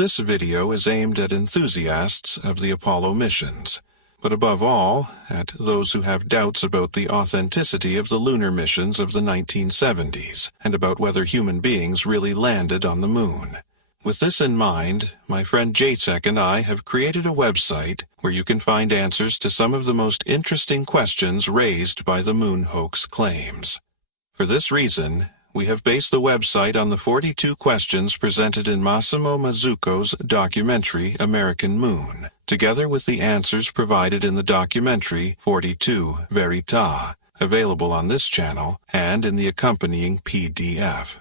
This video is aimed at enthusiasts of the Apollo missions, but above all, at those who have doubts about the authenticity of the lunar missions of the 1970s and about whether human beings really landed on the moon. With this in mind, my friend Jacek and I have created a website where you can find answers to some of the most interesting questions raised by the moon hoax claims. For this reason, we have based the website on the 42 questions presented in Massimo Mazzucco's documentary American Moon, together with the answers provided in the documentary 42 Verità, available on this channel and in the accompanying PDF.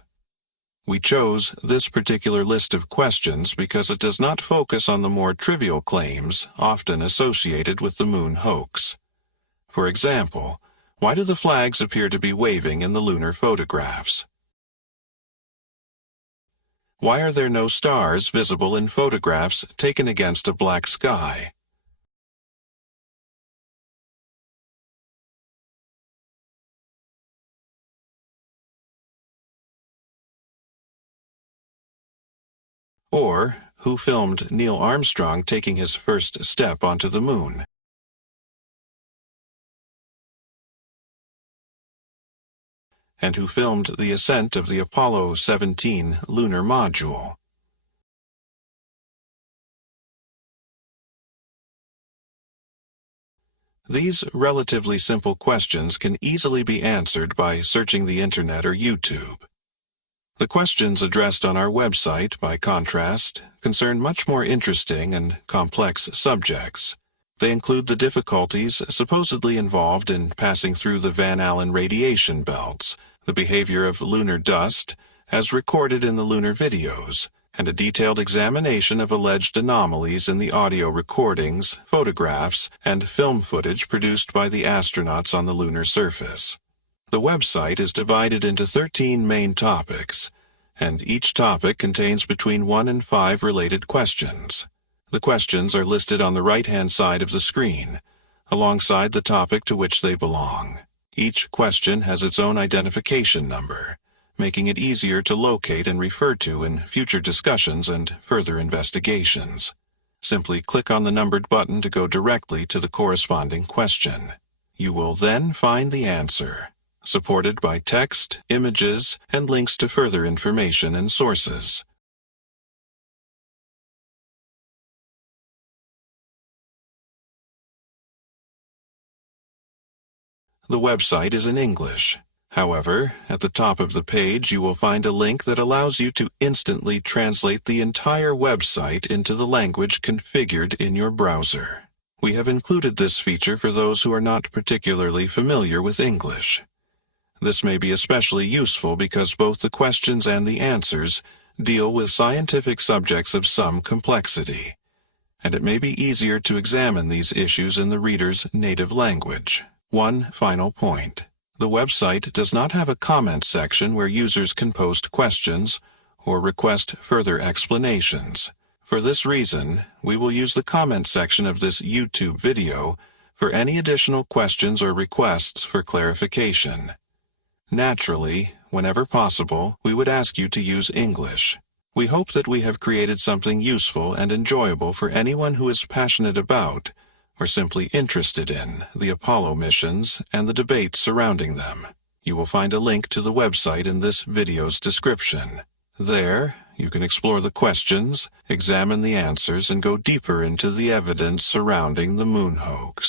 We chose this particular list of questions because it does not focus on the more trivial claims often associated with the moon hoax. For example, why do the flags appear to be waving in the lunar photographs? Why are there no stars visible in photographs taken against a black sky? Or, who filmed Neil Armstrong taking his first step onto the moon? And who filmed the ascent of the Apollo 17 lunar module? These relatively simple questions can easily be answered by searching the internet or YouTube. The questions addressed on our website, by contrast, concern much more interesting and complex subjects. They include the difficulties supposedly involved in passing through the Van Allen radiation belts, the behavior of lunar dust, as recorded in the lunar videos, and a detailed examination of alleged anomalies in the audio recordings, photographs, and film footage produced by the astronauts on the lunar surface. The website is divided into 13 main topics, and each topic contains between 1 and 5 related questions. The questions are listed on the right-hand side of the screen, alongside the topic to which they belong. Each question has its own identification number, making it easier to locate and refer to in future discussions and further investigations. Simply click on the numbered button to go directly to the corresponding question. You will then find the answer, supported by text, images, and links to further information and sources. The website is in English. However, at the top of the page you will find a link that allows you to instantly translate the entire website into the language configured in your browser. We have included this feature for those who are not particularly familiar with English. This may be especially useful because both the questions and the answers deal with scientific subjects of some complexity, and it may be easier to examine these issues in the reader's native language. One final point. The website does not have a comment section where users can post questions or request further explanations. For this reason, we will use the comment section of this YouTube video for any additional questions or requests for clarification. Naturally, whenever possible, we would ask you to use English. We hope that we have created something useful and enjoyable for anyone who is passionate about or simply interested in the Apollo missions and the debates surrounding them. You will find a link to the website in this video's description. There, you can explore the questions, examine the answers, and go deeper into the evidence surrounding the moon hoax.